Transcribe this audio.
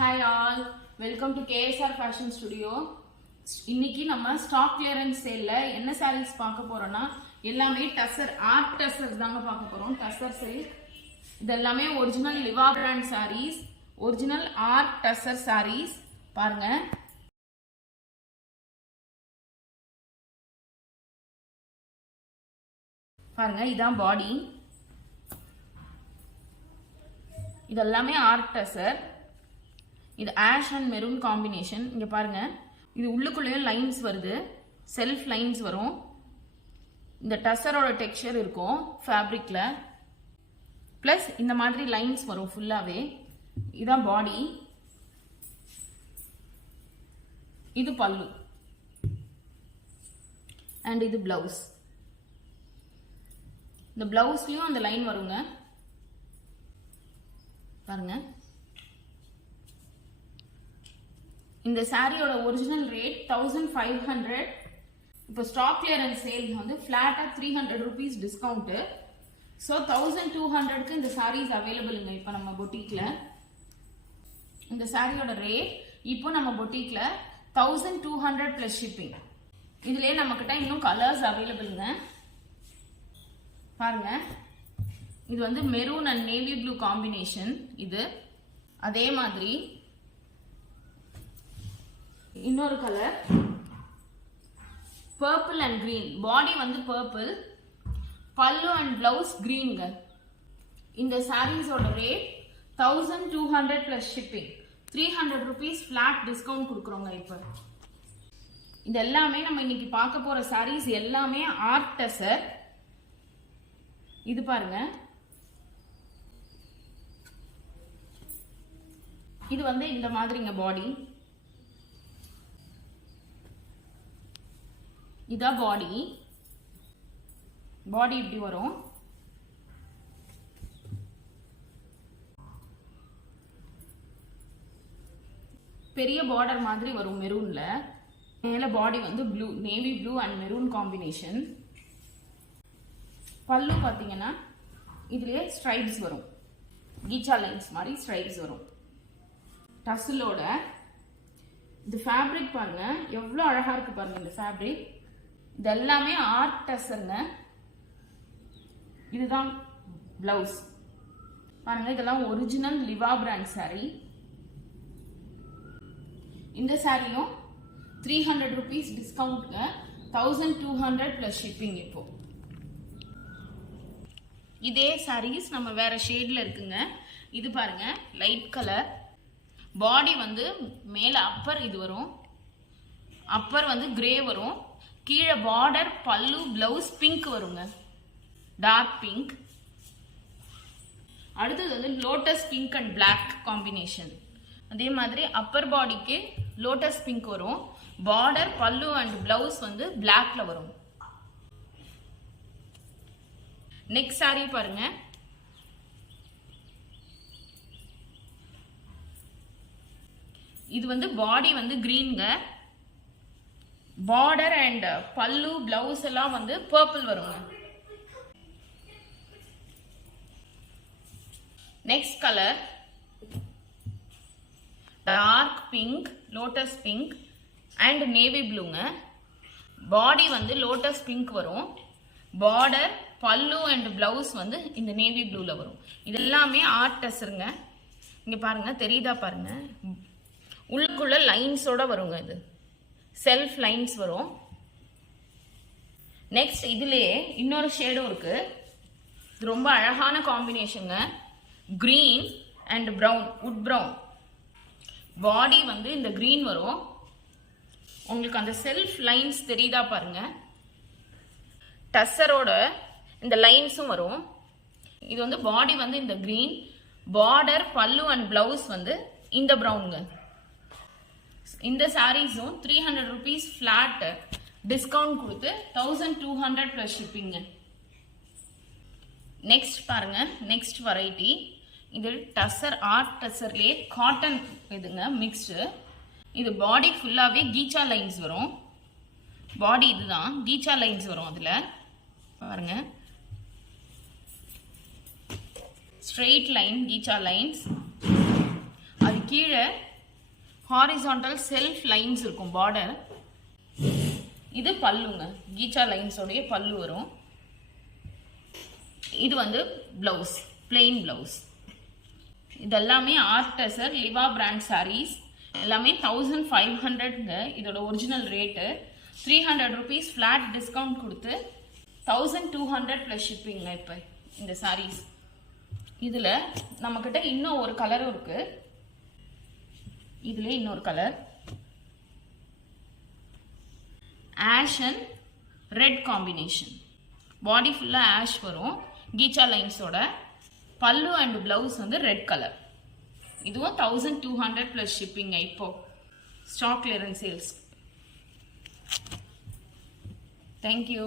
Hi all, welcome to KSR Fashion Studio. இன்னைக்கு நம்ம stock clearance சேல்ல என்ன sarees பார்க்க போறோம்னா எல்லாமே டசர் ஆர்ட் டசர்ஸ் தாங்க பார்க்க போறோம். டசர் சில்க் இது எல்லாமே original Liva brand sarees, original art tussar sarees பாருங்க. பாருங்க இதான் பாடி. இது எல்லாமே ஆர்ட் டசர். இது ஆஷ் அண்ட் மெரூன் காம்பினேஷன். இங்க பாருங்க இது உள்ளுக்குள்ளே லைன்ஸ் வருது, செல்ஃப் லைன்ஸ் வரும். இந்த டசரோட டெக்ஸ்சர் இருக்கும் ஃபேப்ரிக்ல, பிளஸ் இந்த மாதிரி லைன்ஸ் வரும் ஃபுல்லாவே. இதான் பாடி, இது பல்லு அண்ட் இது பிளவுஸ். இந்த பிளவுஸ்லயும் அந்த லைன் வருங்க பாருங்க. இந்த சாரியோட ஒரிஜினல் ரேட் 1500. இப்போ ஸ்டாக் கிளியரன்ஸ் சேல் வந்து ஃபிளாட்டா 300 rupees டிஸ்கவுண்ட். ஸோ 1200க்கு இந்த சாரீஸ் அவைலபிளுங்க இப்போ நம்ம பொட்டிக்ல. இந்த சாரியோட ரேட் இப்போ நம்ம பொட்டிக்ல 1200 பிளஸ் ஷிப்பிங். இதுலயே நம்ம கிட்ட இன்னும் கலர்ஸ் அவைலபிளுங்க பாருங்க. இது வந்து maroon and navy blue combination. இது அதே மாதிரி இன்னொரு colour purple and green. Body வந்து பர்பிள், பல்லு அண்ட் பிளவுஸ் கிரீன்ங்க. இந்த சாரீஸோட rate 1200 plus shipping. 300 rupees flat discount கொடுக்குறோங்க இப்போ. இது எல்லாமே நம்ம இன்னைக்கு பார்க்க போற சாரீஸ் எல்லாமே ஆர்ட் டசர். இது பாருங்க, இது வந்து இந்த மாதிரிங்க பாடி. இதான் பாடி. பாடி இப்படி வரும். பெரிய பார்டர் மாதிரி வரும் மெரூன்ல. மேல பாடி வந்து blue, navy blue and maroon combination. பல்லு பாத்தீங்கன்னா இதுலயே ஸ்ட்ரைப்ஸ் வரும், கீச்சா லைன்ஸ் மாதிரி ஸ்ட்ரைப்ஸ் வரும். டசலோட இந்த ஃபேப்ரிக் பாருங்க எவ்வளவு அழகா இருக்கு பாருங்க. இந்த ஃபேப்ரிக் இது எல்லாமே ஆர்ட் டசர்ங்க. இதுதான் பிளவுஸ் பாருங்க. இதெல்லாம் ஒரிஜினல் லிவா பிராண்ட் சாரி. இந்த சாரியும் 300 rupees டிஸ்கவுண்ட்ங்க. 1200 plus shipping. இப்போ இதே சாரீஸ் நம்ம வேற ஷேட்ல இருக்குங்க. இது பாருங்க லைட் கலர். பாடி வந்து மேல அப்பர் இது வரும், அப்பர் வந்து கிரே வரும். கீழே பார்டர், பல்லு, பிளவுஸ் பிங்க் வருங்க, டார்க் பிங்க். அடுத்தது வந்து lotus pink and black combination. அதே மாதிரி அப்பர் பாடிக்கு லோட்டஸ் பிங்க் வரும். பார்டர், பல்லு அண்ட் பிளவுஸ் வந்து பிளாக்ல வரும். நெக்ஸ்ட் சாரி பாருங்க. இது வந்து பாடி வந்து கிரீன்ங்க. பார்டர் அண்ட் பல்லு, பிளவுஸ் எல்லாம் வந்து பர்பிள் வருங்க. Next colour dark pink, lotus pink and navy ப்ளூங்க. பாடி வந்து லோட்டஸ் பிங்க் வரும். பார்டர், பல்லு அண்ட் பிளவுஸ் வந்து இந்த நேவி ப்ளூல வரும். இது எல்லாமே ஆர்ட் டசருங்க. இங்க பாருங்க, தெரியுதா பாருங்க, உள்ளுக்குள்ள லைன்ஸோட வருங்க. இது செல்ஃப் லைன்ஸ் வரும். நெக்ஸ்ட் இதுலயே இன்னொரு ஷேடும் இருக்கு. இது ரொம்ப அழகான காம்பினேஷனுங்க. Green and brown, wood brown. Body வந்து இந்த கிரீன் வரும். உங்களுக்கு அந்த செல்ஃப் லைன்ஸ் தெரியுதா பாருங்க. டசரோட இந்த லைன்ஸும் வரும். இது வந்து பாடி வந்து இந்த green, border, pallu and blouse வந்து இந்த பிரவுனுங்க. இந்த சாரீஸும் 300 rupees ஃபிளாட் டிஸ்கவுண்ட் கொடுத்து 1200 பிளஸ் ஷிப்பிங். நெக்ஸ்ட் பாருங்க, நெக்ஸ்ட் வெரைட்டி. இது டசர், ஆர்ட் டசர்லயே காட்டன் இதுங்க மிக்ஸ்டு. இது பாடி ஃபுல்லாவே கீச்சா லைன்ஸ் வரும். பாடி இதுதான் கீச்சா லைன்ஸ் வரும். அதுல பாருங்க ஸ்ட்ரெயிட் லைன் கீச்சா லைன்ஸ். அது கீழே ஹாரிசான்டல் செல்ஃப் லைன்ஸ் இருக்கும் பார்டர். இது பல்லுங்க, கீச்சா லைன்ஸோடைய பல்லு வரும். இது வந்து பிளவுஸ், பிளெயின் பிளவுஸ். இதெல்லாமே ஆர்டசர் லிவா பிராண்ட் சாரீஸ். எல்லாமே 1500ங்க இதோட original rate. 300 rupees flat discount கொடுத்து 1200 ப்ளஸ் ஷிப்பிங்க இப்போ இந்த சாரீஸ். இதில் நம்மக்கிட்ட இன்னும் ஒரு கலரும் இருக்கு. இதுல இன்னொரு colour ash and red combination. Body ஃபுல்லா ஆஷ் வரும் கீச்சா லைன்ஸோட. பல்லு அண்ட் பிளவுஸ் வந்து ரெட் கலர். இதுவும் 1200 ப்ளஸ் ஷிப்பிங் இப்போ ஸ்டாக் கிளியரன்ஸ் சேல்ஸ். தேங்க்யூ.